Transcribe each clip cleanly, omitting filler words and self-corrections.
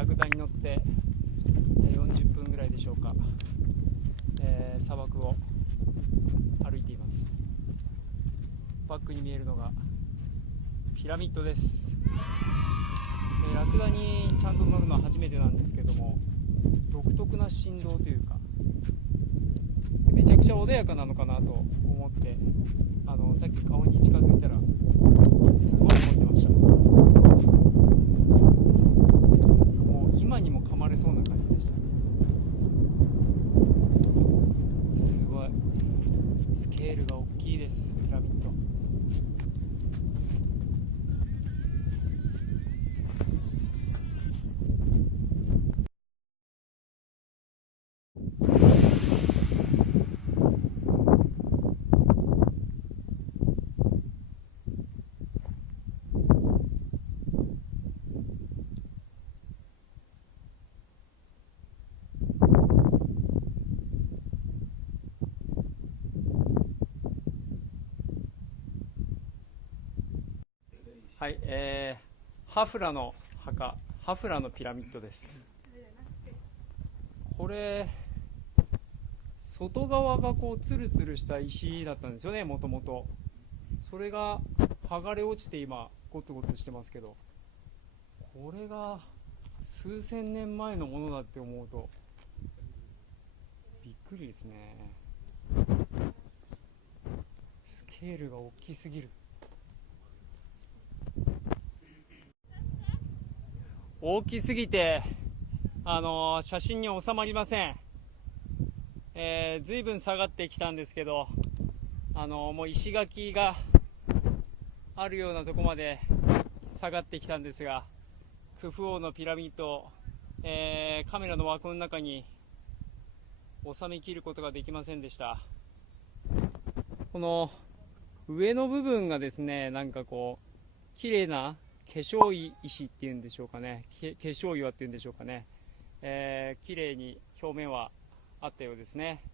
ラクダに乗って40分ぐらいでしょうか、砂漠を歩いています。バックに見えるのがピラミッドです。ラクダにちゃんと乗るのは初めてなんですけども、独特な振動というかめちゃくちゃ穏やかなのかなと思って、さっき顔に近づいたらすごい思ってました。もう今にも噛まれそうな感じでした。すごいスケールが大きいです、ピラミッド。はい、ハフラの墓、ハフラのピラミッドです。これ外側がこうツルツルした石だったんですよね、もともと。それが剥がれ落ちて今ゴツゴツしてますけど、これが数千年前のものだって思うとびっくりですね。スケールが大きすぎる。大きすぎて、写真に収まりません。随分下がってきたんですけど、もう石垣があるようなとこまで下がってきたんですが、クフ王のピラミッド、カメラの枠の中に収めきることができませんでした。この上の部分がですね、なんかこう綺麗な化粧石っていうんでしょうかね、化粧岩っていうんでしょうかね、綺麗に表面はあったようですね。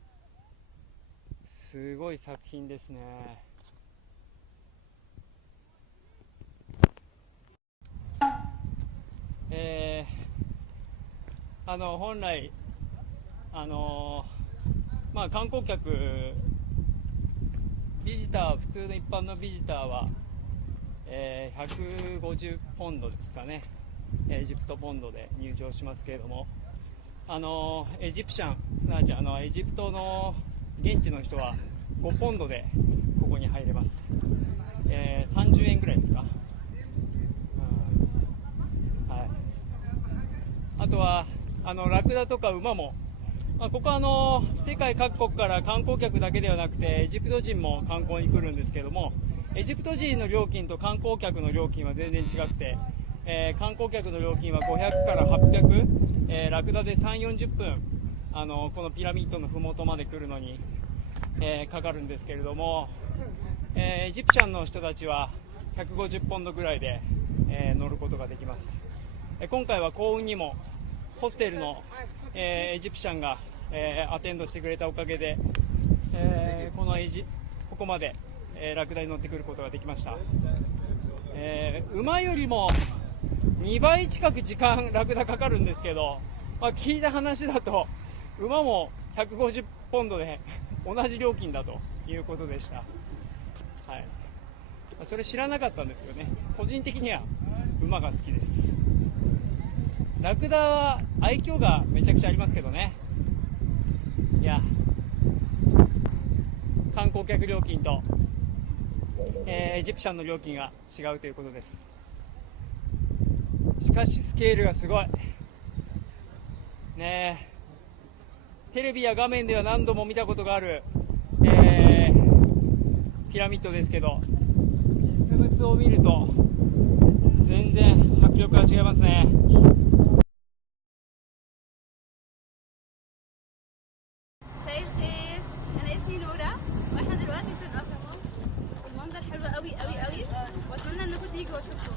すごい作品ですね。本来観光客、ビジター、普通の一般のビジターは150ポンドですかね、エジプトポンドで入場しますけれども、エジプシャン、すなわちエジプトの現地の人は5ポンドでここに入れます。30円ぐらいですか、はい、あとはラクダとか馬も、ここは世界各国から観光客だけではなくてエジプト人も観光に来るんですけども、エジプト人の料金と観光客の料金は全然違くて、観光客の料金は500から800、ラクダで3、40分このピラミッドの麓まで来るのに、かかるんですけれども、エジプシャンの人たちは150ポンドぐらいで、乗ることができます。今回は幸運にもホステルの、エジプシャンが、アテンドしてくれたおかげで、ここまでラクダに乗ってくることができました。馬よりも2倍近く時間ラクダかかるんですけど、聞いた話だと馬も150ポンドで同じ料金だということでした。はい、それ知らなかったんですよね。個人的には馬が好きです。ラクダは愛嬌がめちゃくちゃありますけどね。いや、観光客料金と、エジプシャンの料金が違うということです。しかしスケールがすごいね。テレビや画面では何度も見たことがある、ピラミッドですけど、実物を見ると全然迫力が違いますね。المنظر حلو قوي قوي قوي، واتمنى انكم تيجوا وتشوفوا.